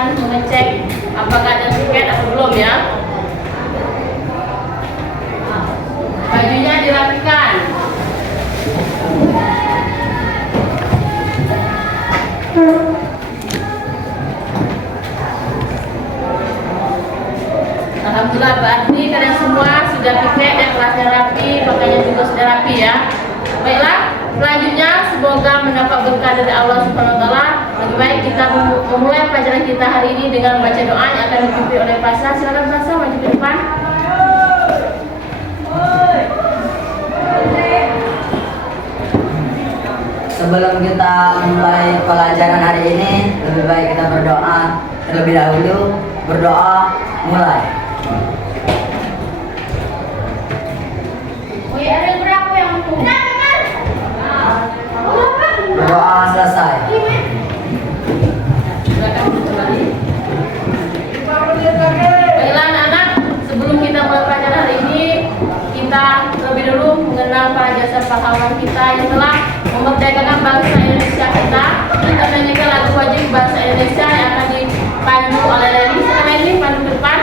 akan mengecek apakah ada tiket atau belum ya. Bajunya dirapikan. Alhamdulillah, berarti kalian semua sudah tiket dan kelasnya rapi, pakainya juga sudah rapi ya. Baiklah, selanjutnya semoga mendapat berkah dari Allah Subhanahu wa taala. Lebih baik kita memulai pelajaran kita hari ini dengan membaca doa yang akan dipimpin oleh Pasha. Silakan Pasha maju ke depan. Sebelum kita mulai pelajaran hari ini, lebih baik kita berdoa terlebih dahulu. Berdoa, mulai. Berdoa selesai. Baiklah anak-anak, sebelum kita mulai pelajaran hari ini, kita terlebih dahulu mengenang para jasa pahlawan kita yang telah memerdekakan bangsa Indonesia kita. Kita menyanyikan lagu wajib bangsa Indonesia yang akan dipandu oleh Leni. Sekarang Leni pandu ke depan.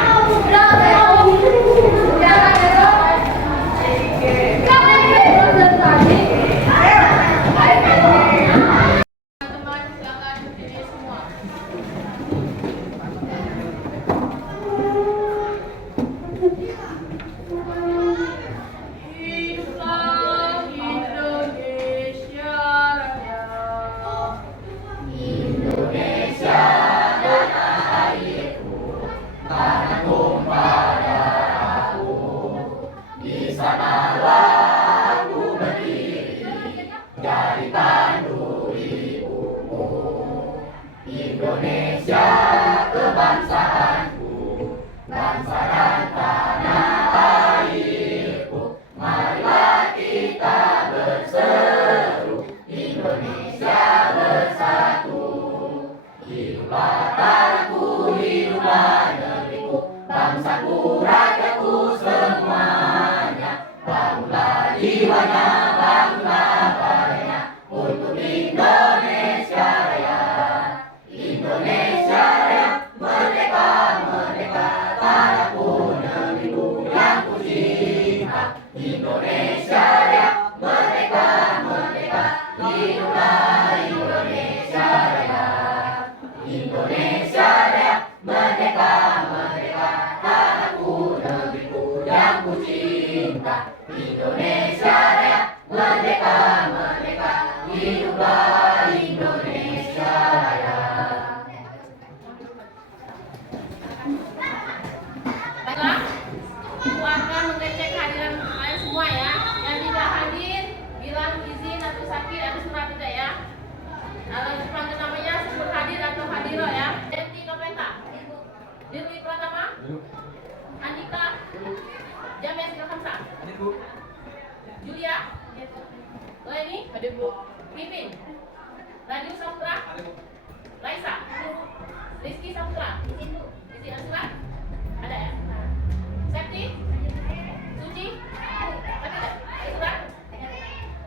Baiklah, aku akan mengecek kehadiran kalian semua ya. Yang tidak hadir, bilang izin atau sakit atau surat tidak ya. Kalau dipanggil namanya sebut hadir atau hadiro ya. Denti Noventa, Dirli Pratama, Andika, Jamia Silhamsa, Julia, Leni, Pipin, Radio Saputra, Raisa, Rizky Saputra, Rizky Asura, ada ya? Septi, Suci, Asura,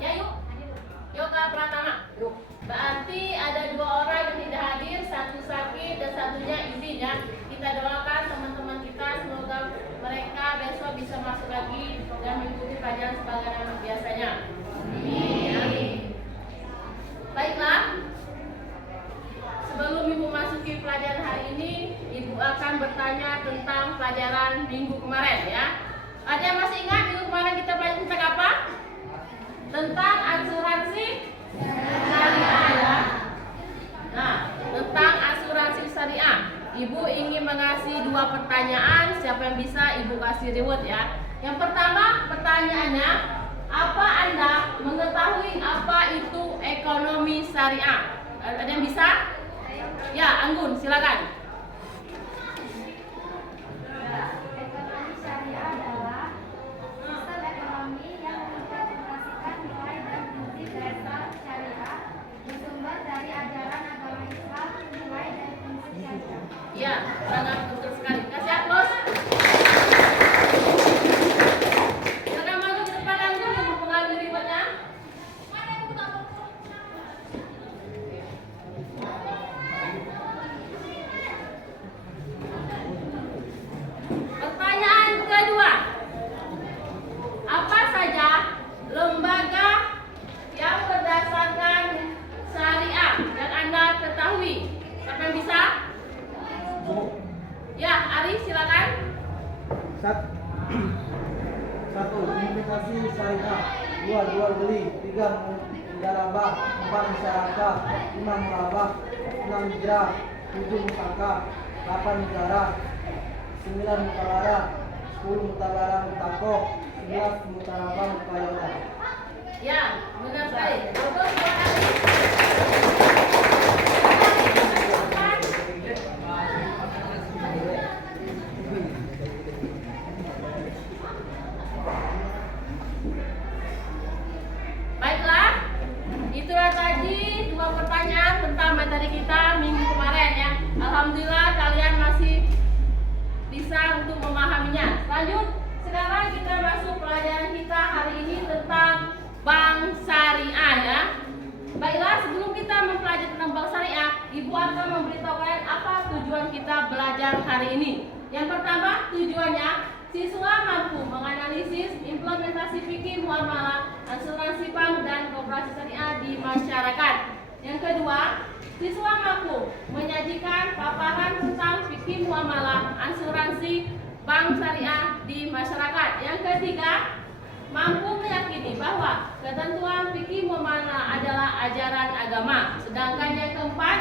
Yayu, Yoga Pratama. Berarti ada 2 orang yang tidak hadir, 1 sakit dan 1-nya izin ya. Kita doakan teman-teman kita semoga mereka besok bisa masuk lagi dan mengikuti pelajaran sebagaimana biasanya. Amin. Baiklah, sebelum Ibu masuki pelajaran hari ini, Ibu akan bertanya tentang pelajaran minggu kemarin ya. Ada yang masih ingat minggu kemarin kita belajar tentang apa? Tentang asuransi syariah ya. Nah, tentang asuransi syariah, Ibu ingin mengasih 2 pertanyaan. Siapa yang bisa Ibu kasih reward ya. Yang pertama pertanyaannya, apa Anda mengetahui apa itu ekonomi syariah? Ada yang bisa? Ya, Anggun, silakan. Ekonomi syariah adalah sistem ekonomi yang mengintegrasikan nilai dan prinsip dasar syariah bersumber dari ajaran agama Islam, nilai dan prinsip syariah. Ya, sangat betul sekali. Kasih aplaus. Silakan maju ke depan Anggun untuk mengambil rewardnya. Ya, Ari silakan. Satu, investasi syariah. Dua, jual beli. Tiga, mudarabah. Empat, musyarakah. Lima, murabah. Enam, hijrah. Tujuh, musaka. Delapan, mujarah. Sembilan, mutalara. 10, mutabara mutakoh. 11, mutarabah mutayodah. Ya, benar sekali. Bagus buat Ari. Baiklah, itulah tadi dua pertanyaan tentang materi kita minggu kemarin ya. Alhamdulillah kalian masih bisa untuk memahaminya. Lanjut, sekarang kita masuk pelajaran kita hari ini tentang bank syariah ya. Baiklah, sebelum kita mempelajari tentang bank syariah, Ibu akan memberitahu kalian apa tujuan kita belajar hari ini. Yang pertama, tujuannya siswa mampu menganalisis implementasi fikih muamalah, asuransi bank dan koperasi syariah di masyarakat. Yang kedua, siswa mampu menyajikan paparan tentang fikih muamalah, asuransi bank syariah di masyarakat. Yang ketiga, mampu meyakini bahwa ketentuan fikih muamalah adalah ajaran agama. Sedangkan yang keempat,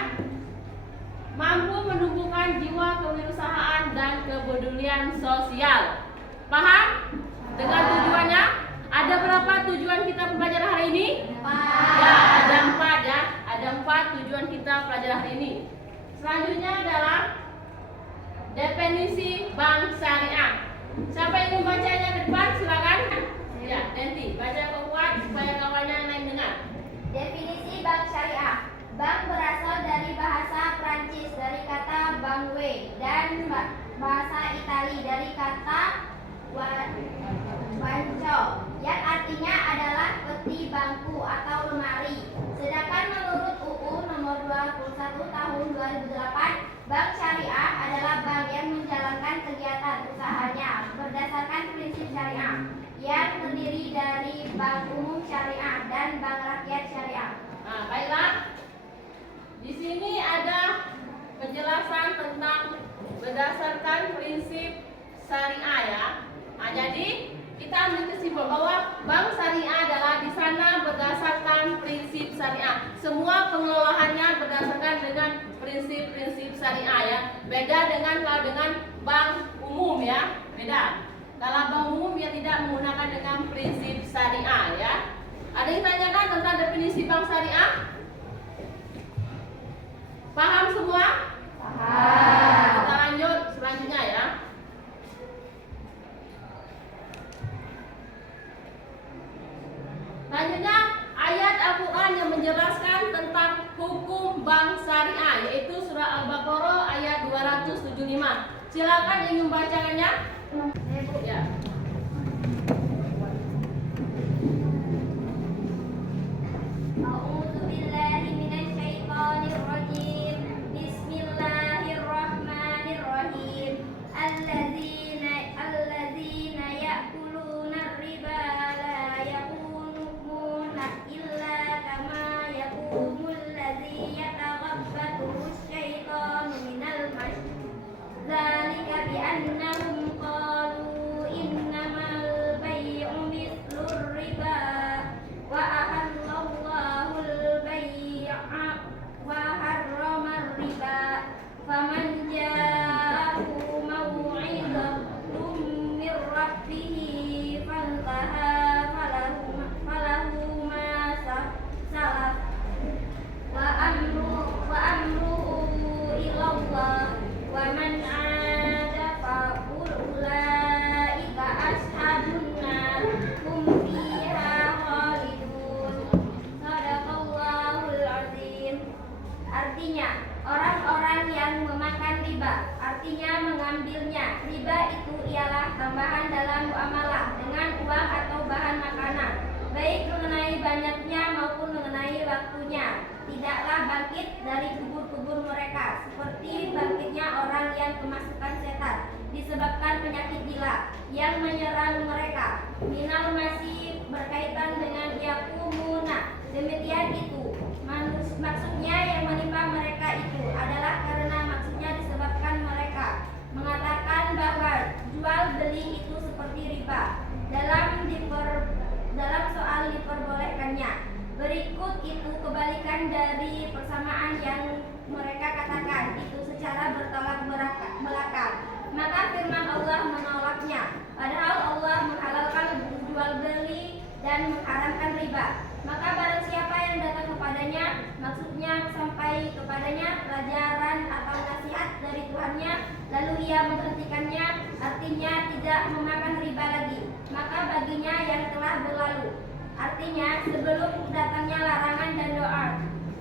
mampu menumbuhkan jiwa kewirausahaan dan kepedulian sosial. Paham dengan tujuannya? Ada berapa tujuan kita belajar hari ini? 4. Ya, ada 4 ya. Ada 4 tujuan kita belajar hari ini. Selanjutnya adalah definisi bank syariah. Siapa yang membacanya ke depan? Silakan. Ya, nanti baca kuat supaya kawannya lain dengar. Definisi bank syariah. Bank berasal dari bahasa Prancis dari kata banque dan bahasa Itali dari kata banco yang artinya adalah peti bangku atau lemari. Sedangkan menurut UU nomor 21 tahun 2008, bank syariah adalah bank yang menjalankan kegiatan usahanya berdasarkan prinsip syariah yang terdiri dari bank umum syariah dan bank rakyat syariah. Nah, baiklah. Di sini ada penjelasan tentang berdasarkan prinsip syariah ya. Nah, jadi kita ambil kesimpulan bahwa bank syariah adalah di sana berdasarkan prinsip syariah. Semua pengelolaannya berdasarkan dengan prinsip-prinsip syariah ya. Beda dengan kalau dengan bank umum ya, beda. Kalau bank umum ya tidak menggunakan dengan prinsip syariah ya. Ada yang tanyakan tentang definisi bank syariah? Paham semua? Paham. Kita lanjut selanjutnya ya. Selanjutnya ayat Al-Quran yang menjelaskan tentang hukum bank syariah, yaitu surah Al-Baqarah ayat 275. Silakan yang membacakannya. Ya. A'udzu billahi minasyaitonir rajim. Bismillahirrahmanirrahim. Alladzina ya'kuluna riba la yaqumuna illa kama yaqumul ladzi yataghabbatu asy-syaitanu minal mas. Dzalika bi annahum qalu innamal bay'u mithlur riba wa ahallallahu al-bay'a wa harrama riba. Faman ja'ahu maw'izatun min rabbih fantaha falahu ma salaf wa amruhu ila Allah wa man 'ada fa ulaika ashabun nar hum fiha khalidun. Shadaqallahul azim. Artinya, orang-orang yang memakan riba, artinya mengambilnya. Riba itu ialah tambahan dalam muamalah dengan uang atau bahan makanan, baik mengenai banyaknya maupun mengenai waktunya. Tidaklah bangkit dari kubur-kubur mereka, seperti bangkitnya orang yang kemasukan setan, disebabkan penyakit gila yang menyerang mereka. Minal masih berkaitan dengan yakumuna. Demikian itu. Maksudnya yang menimpa mereka itu adalah karena maksudnya disebabkan mereka itu kebalikan dari persamaan yang mereka katakan itu secara bertolak belakang. Maka firman Allah menolaknya. Padahal Allah menghalalkan jual beli dan mengharamkan riba. Maka barang siapa yang datang kepadanya, maksudnya sampai kepadanya pelajaran atau nasihat dari Tuhannya, lalu ia memperhatikannya, artinya tidak memakan riba lagi, maka baginya yang telah berlalu. Artinya sebelum datangnya larangan dan doa,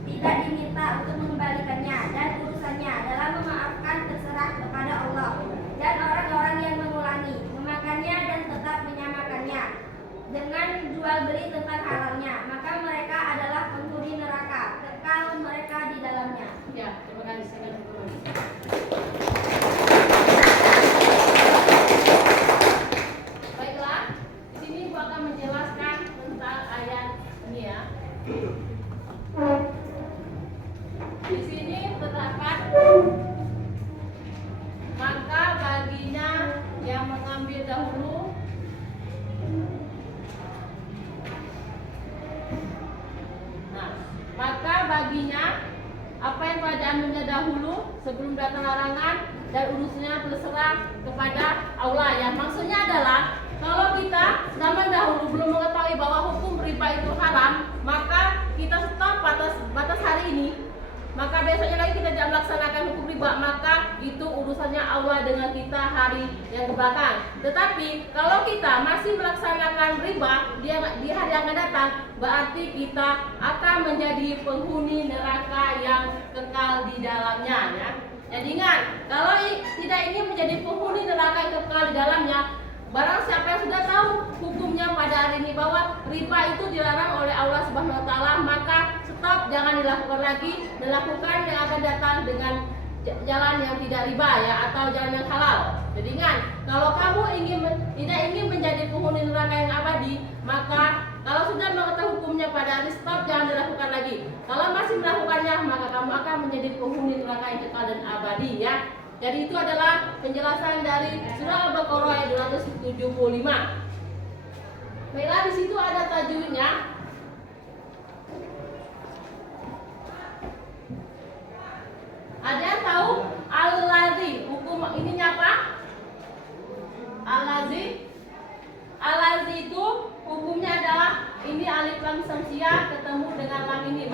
tidak diminta untuk mengembalikannya, dan urusannya dalam memaafkan terserah kepada Allah. Dan orang-orang yang mengulangi, memakannya dan tetap menyamakannya dengan jual beli tentang halalnya, maka mereka adalah penghuni neraka, kekal mereka di dalamnya. Ya, terima kasih. Baiklah, di sini Ibu akan menjelaskan tentang ayat ini ya. Di sini terdapat maka baginya yang mengambil dahulu. Nah, maka baginya apa yang telah diambilnya dahulu sebelum datang larangan dan urusnya terserah kepada Allah. Ya, maksudnya adalah kalau kita zaman dahulu belum mengetahui bahwa hukum riba itu haram, maka kita stop batas hari ini. Maka besoknya lagi kita tidak melaksanakan hukum riba, maka itu urusannya Allah dengan kita hari yang kebelakang. Tetapi kalau kita masih melaksanakan riba di hari yang akan datang, berarti kita akan menjadi penghuni neraka yang kekal di dalamnya ya. Jadi ingat, kalau tidak ingin menjadi penghuni neraka yang kekal di dalamnya, barang siapa yang sudah tahu hukumnya pada hari ini bahwa riba itu dilarang oleh Allah Subhanahu wa taala, maka stop, jangan dilakukan lagi, dan lakukan yang akan datang dengan jalan yang tidak riba ya, atau jalan yang halal. Jadi ingat, kalau kamu tidak ingin menjadi penghuni neraka yang abadi, maka kalau sudah mengetahui hukumnya pada hari stop, jangan dilakukan lagi. Kalau masih melakukannya, maka kamu akan menjadi penghuni neraka yang kekal dan abadi ya. Jadi itu adalah penjelasan dari surah Al-Baqarah ayat 275. Baiklah, di situ ada tajwidnya. Ada yang tahu al-ladzi hukum ininya apa? Al-ladzi itu hukumnya adalah ini alif lam samsiah ketemu dengan lam ini,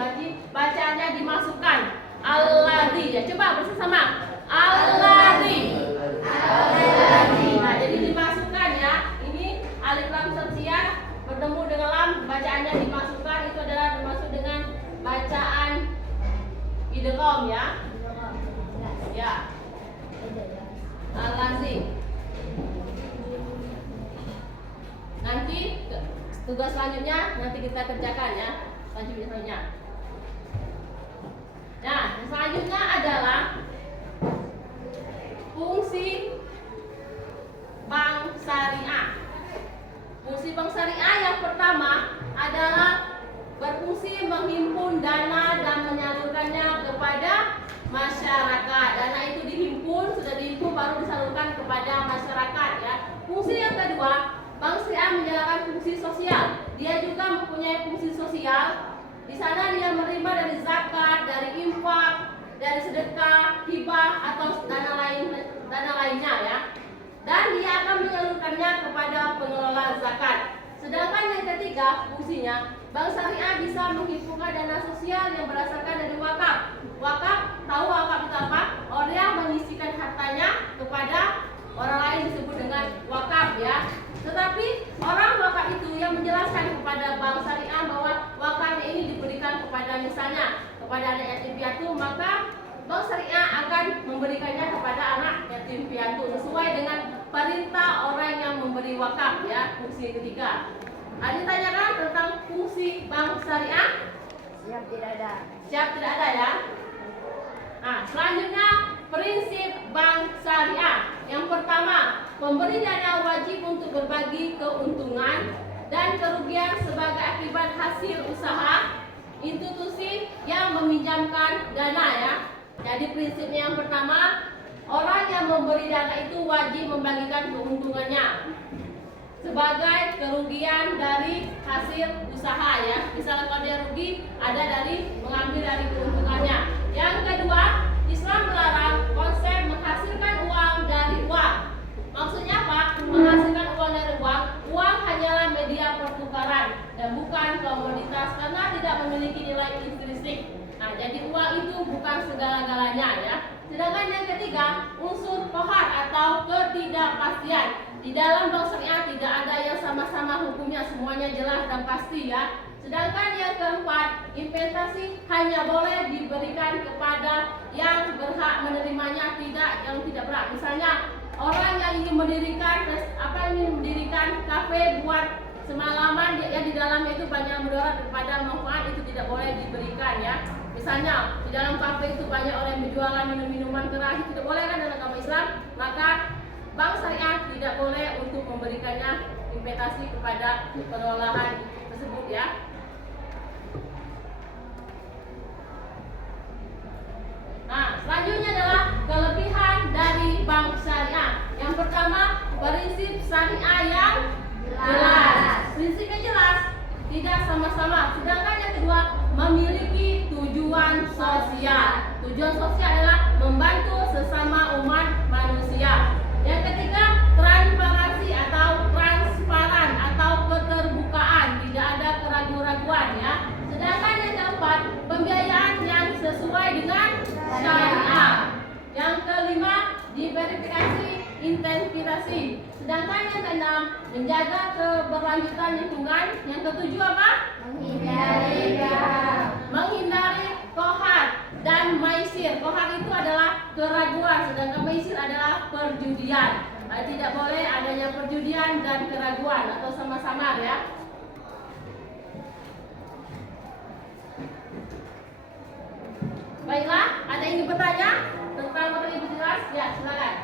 bacaannya dimasukkan al-ladzi ya. Coba bersama al-ladzi. Nah, jadi dimasukkan ya. Ini alif lam samsiah bertemu dengan lam, bacaannya dimasukkan, itu adalah termasuk dengan bacaan idgham ya. Ya, al-ladzi. Nanti tugas selanjutnya nanti kita kerjakan ya, selanjutnya. Nah, yang selanjutnya adalah fungsi bank syariah. Fungsi bank syariah yang pertama adalah berfungsi menghimpun dana dan menyalurkannya kepada masyarakat. Dana itu sudah dihimpun baru disalurkan kepada masyarakat ya. Fungsi yang kedua, bank syariah menjalankan fungsi sosial. Dia juga mempunyai fungsi sosial. Di sana dia menerima dari zakat, dari infak, dari sedekah, hibah atau dana lainnya ya. Dan dia akan menyalurkannya kepada pengelola zakat. Sedangkan yang ketiga fungsinya, bank syariah bisa menghimpunkan dana sosial yang berdasarkan dari wakaf. Wakaf, tahu wakaf itu apa? Orang yang mengisikan hartanya kepada orang lain disebut dengan wakaf ya. Tetapi orang wakaf itu yang menjelaskan kepada bank syariah bahwa wakafnya ini diberikan kepada misalnya kepada anak yatim piatu, maka bank syariah akan memberikannya kepada anak yatim piatu sesuai dengan perintah orang yang memberi wakaf ya. Fungsi ketiga. Ada ditanyakan tentang fungsi bank syariah? Siap tidak ada. Siap tidak ada ya. Nah, selanjutnya prinsip bank syariah. Yang pertama, pemberi dana wajib untuk berbagi keuntungan dan kerugian sebagai akibat hasil usaha institusi yang meminjamkan dana ya. Jadi prinsipnya yang pertama, orang yang memberi dana itu wajib membagikan keuntungannya. sebagai kerugian dari hasil usaha ya. Misalnya kalau dia rugi ada dari mengambil dari keuntungannya. Yang kedua, Islam melarang konsep menghasilkan uang dari uang. Maksudnya apa? Menghasilkan uang dari uang. Uang hanyalah media pertukaran dan bukan komoditas karena tidak memiliki nilai intrinsik. Nah, jadi uang itu bukan segala-galanya ya. Sedangkan yang ketiga, unsur kohar atau ketidakpastian. Di dalam bank syariah tidak ada yang sama-sama hukumnya, semuanya jelas dan pasti ya. Sedangkan yang keempat, investasi hanya boleh diberikan kepada yang berhak menerimanya, tidak yang tidak berhak. Misalnya orang yang ingin mendirikan kafe buat semalaman ya, di dalamnya itu banyak mudarat kepada manfaat, itu tidak boleh diberikan ya. Misalnya di dalam kafe itu banyak orang yang berjualan minuman keras, itu tidak boleh kan dalam agama Islam. Maka bank syariah tidak boleh untuk memberikannya investasi kepada pengelolaan tersebut ya. Nah, selanjutnya adalah kelebihan dari bank syariah. Yang pertama, prinsip syariah yang jelas. Prinsipnya jelas, tidak sama-sama. Sedangkan yang kedua, memiliki tujuan sosial. Tujuan sosial adalah membantu sesama umat manusia. Yang ketiga, transparansi atau transparan atau keterbukaan, tidak ada keraguan-raguan ya. Sedangkan yang keempat, pembiayaan yang sesuai dengan syariah. Yang kelima, diverifikasi integritas. Sedangkan yang keenam, menjaga keberlanjutan lingkungan. Yang ketujuh apa? Menghindari kohar dan maisir. Kohar itu adalah keraguan, sedangkan maisir adalah perjudian. Tidak boleh adanya perjudian dan keraguan atau sama-sama ya. Baiklah, ada yang ingin bertanya tentang materi lebih jelas? Ya, silakan.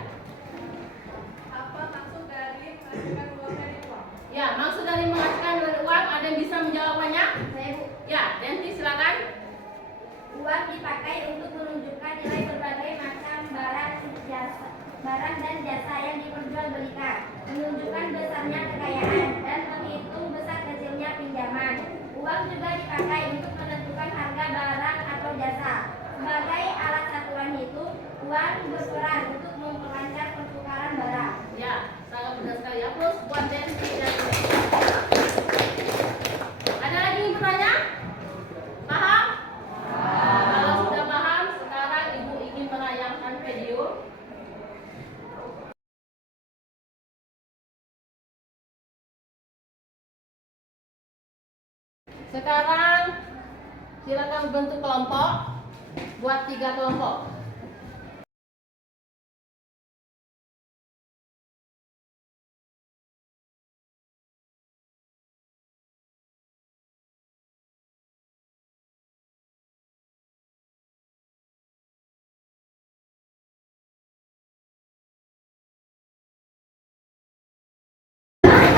Apa maksud dari menghasilkan uang dari uang? Ya, maksud dari menghasilkan dari uang, ada yang bisa menjawabnya? Saya Bu. Ya, Denti silakan. Uang dipakai untuk menunjukkan nilai berbagai macam barang dan jasa yang diperjualbelikan, menunjukkan besarnya kekayaan dan menghitung besar kecilnya pinjaman. Uang juga dipakai untuk menentukan harga barang atau jasa. Sebagai alat satuan itu, uang berperan untuk memperlancar pertukaran barang. Ya, sangat benar sekali. Aplaus buat Denti dan ada lagi yang bertanya? Paham? Kalau sudah paham, sekarang Ibu ingin menayangkan video. Sekarang silakan bentuk kelompok, buat 3 kelompok.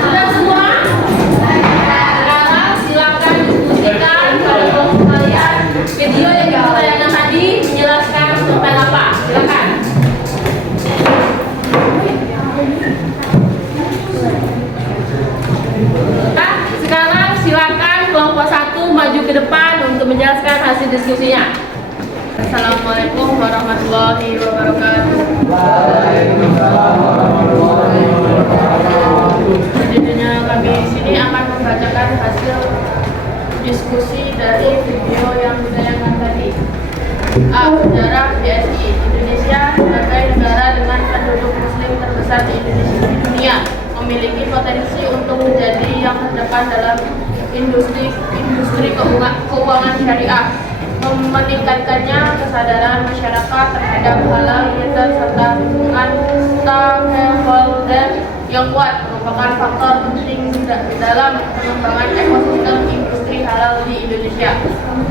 Sudah semua? Sekarang silakan diskusikan pada kelompok kalian video yang kita tayangkan tadi menjelaskan tentang apa. Silakan. Sekarang silakan kelompok 1 maju ke depan untuk menjelaskan hasil diskusinya. Assalamualaikum warahmatullahi wabarakatuh. Selanjutnya kami di sini akan membacakan hasil diskusi dari video yang ditayangkan tadi. A. Sejarah BSI. Indonesia sebagai negara dengan penduduk muslim terbesar di dunia memiliki potensi untuk menjadi yang terdepan dalam industri keuangan syariah, meningkatkannya kesadaran masyarakat terhadap halal biasa serta dukungan stakeholder yang kuat merupakan faktor penting dalam pengembangan ekosistem industri halal di Indonesia.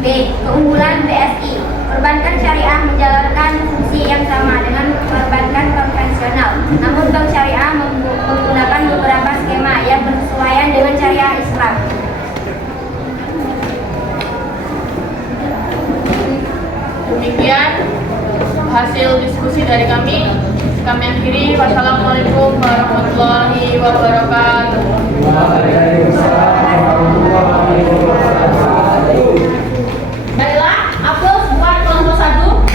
B. Keunggulan BSI. Perbankan syariah menjalankan fungsi yang sama dengan perbankan konvensional. Namun bank syariah menggunakan beberapa skema yang bersesuaian dengan syariah Islam. Demikian hasil diskusi dari kami. Kami akhiri. Wassalamualaikum warahmatullahi wabarakatuh. Baiklah, aplaus buat kelompok 1.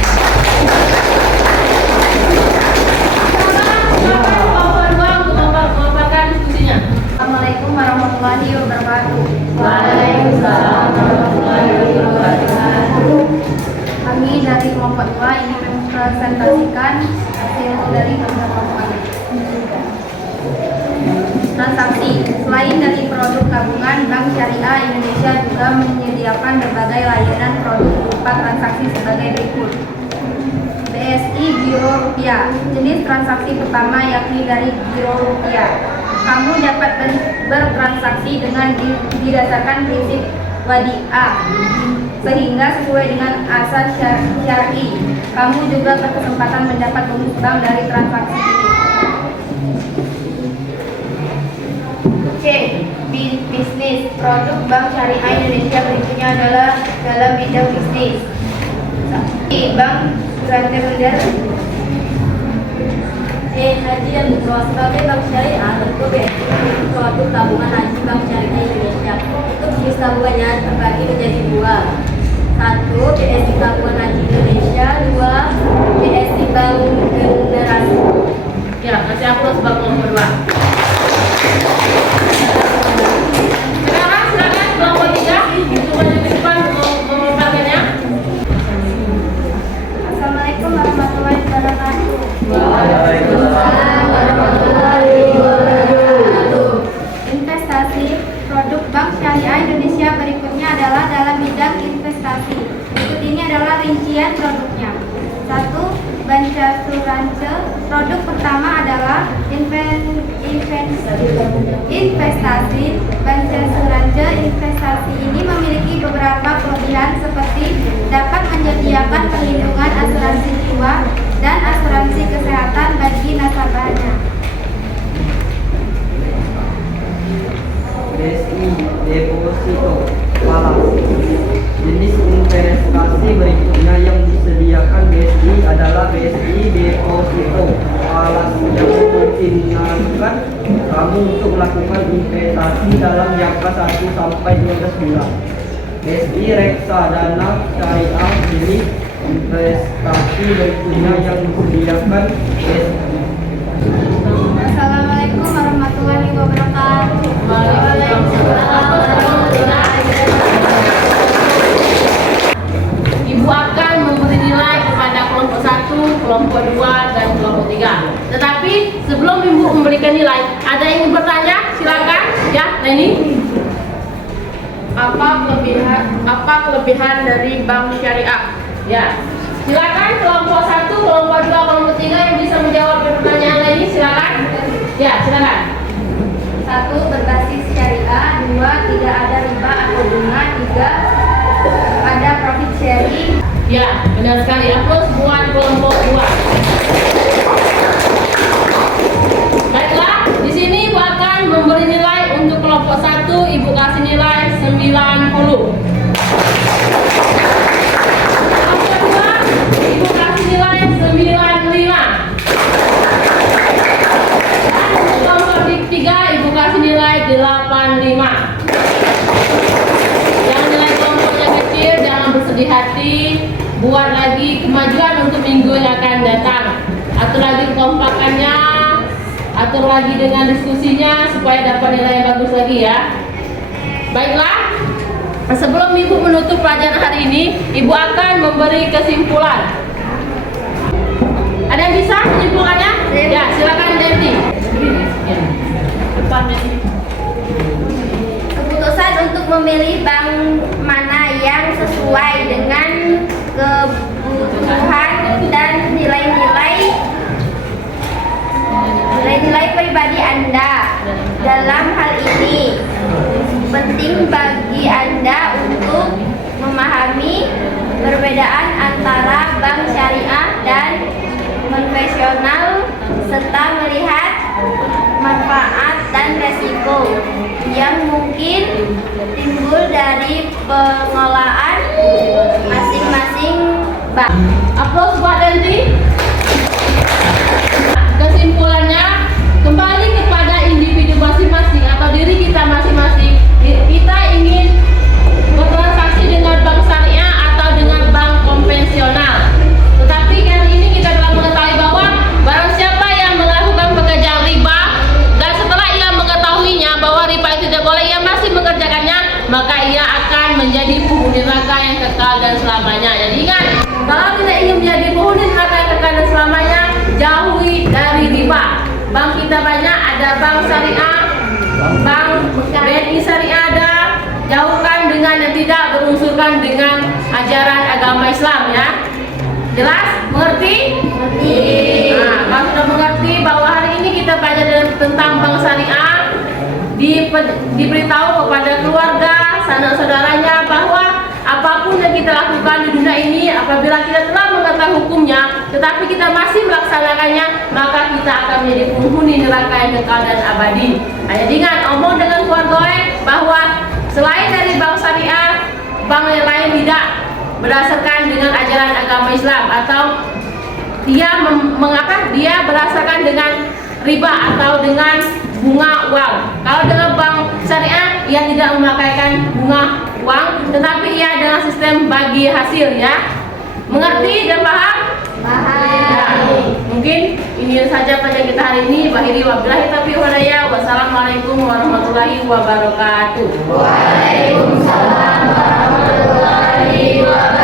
Silakan kelompok 2 untuk memaparkan diskusinya. Assalamualaikum warahmatullahi wabarakatuh. Waalaikumsalam warahmatullahi wabarakatuh. Kami dari kelompok 2 ingin mempresentasikan hasil dari beberapa proyek. Transaksi. Selain dari produk gabungan, Bank Syariah Indonesia juga menyediakan berbagai layanan produk berupa transaksi sebagai berikut. BSI Giro Rupiah. Jenis transaksi pertama yakni dari Giro Rupiah. Kamu dapat bertransaksi dengan didasarkan prinsip wadiah, sehingga sesuai dengan asas syar'i. Kamu juga berkesempatan mendapat bonus bank dari transaksi ini. C. Bisnis. Produk Bank Syariah Indonesia berikutnya adalah dalam bidang bisnis. Bank Surante Bundar. Haji dan Umroh. Sebagai bank syariah, tentu BSI suatu tabungan haji Bank Syariah Indonesia. Untuk jenis tabungannya terbagi menjadi 2. 1. BSI Tabungan Haji Indonesia. 2. BSI Bank Generasi. Ya, kasih aplaus buat kelompok 2. Silakan kelompok 3 untuk maju ke depan memaparkannya. Assalamualaikum warahmatullahi wabarakatuh. Investasi. Produk Bank Syariah Indonesia berikutnya adalah dalam bidang investasi. Berikut ini adalah rincian produknya. 1. Bancasurance. Produk pertama adalah investasi. Bancasurance. Investasi ini memiliki beberapa kelebihan seperti dapat menyediakan perlindungan asuransi jiwa dan asuransi kesehatan bagi nasabahnya. BSI Deposito Falas. Jenis investasi berikutnya yang disediakan BSI adalah BSI Deposito Falas yang memungkinkan kamu untuk melakukan investasi dalam jangka 1 sampai 12 bulan. BSI Reksadana Syariah. Jenis investasi berikutnya yang disediakan BSI. Assalamualaikum warahmatullahi wabarakatuh. Ibu akan memberi nilai kepada kelompok 1, kelompok 2, dan kelompok 3. Tetapi sebelum Ibu memberikan nilai, ada yang ingin bertanya? Silakan. Ya, Leni. Apa kelebihan dari Bank Syariah? Ya. Silakan kelompok 1, kelompok 2, kelompok 3 yang bisa menjawab pertanyaan Leni, silakan. Ya, silakan. 1. Berbasis syariah. 2. Tidak ada riba atau bunga. 3. Ada profit sharing. Ya, benar sekali. Aplaus buat kelompok 2. Baiklah, di sini Ibu akan memberi nilai untuk kelompok 1. Ibu kasih nilai 90. Kelompok 2, Ibu kasih nilai 95. Dan untuk kelompok 3, Ibu kasih nilai 85. Yang nilai kelompoknya kecil, jangan bersedih hati. Buat lagi kemajuan untuk minggu yang akan datang. Atur lagi kekompakannya, atur lagi dengan diskusinya supaya dapat nilai yang bagus lagi ya. Baiklah, sebelum Ibu menutup pelajaran hari ini, Ibu akan memberi kesimpulan. Ada yang bisa menyimpulkannya? Ya, silakan Denti. Depan Denti. Keputusan untuk memilih bank mana yang sesuai dengan kebutuhan dan nilai-nilai pribadi Anda. Dalam hal ini penting bagi Anda untuk memahami perbedaan antara bank syariah dan konvensional serta melihat manfaat dan resiko yang mungkin timbul dari pengelolaan masing-masing bank. Aplaus buat Denti. bank kita banyak, ada bank syariah, bank BNI syariah ada. Jauhkan dengan yang tidak berunsurkan dengan ajaran agama Islam ya. Jelas? Mengerti? Nah, kalau sudah mengerti bahwa hari ini kita belajar tentang bank syariah, diberitahu kepada keluarga, sanak saudaranya bahwa apapun yang kita lakukan di dunia ini, apabila kita telah mengetahui hukumnya, tetapi kita masih melaksanakannya, maka kita akan menjadi penghuni neraka yang kekal dan abadi. Hanya ingat, omong dengan keluarga bahwa selain dari bank syariah, bank yang lain tidak berdasarkan dengan ajaran agama Islam, atau dia berdasarkan dengan riba atau dengan bunga uang. Kalau dengan bank syariah, ia tidak memakaikan bunga uang, tetapi ia dengan sistem bagi hasil ya. Mengerti dan paham? Ya, mungkin ini saja pelajaran kita hari ini. Wabillahi taufiq wal hidayah. Wassalamualaikum warahmatullahi wabarakatuh. Waalaikumsalam warahmatullahi wabarakatuh.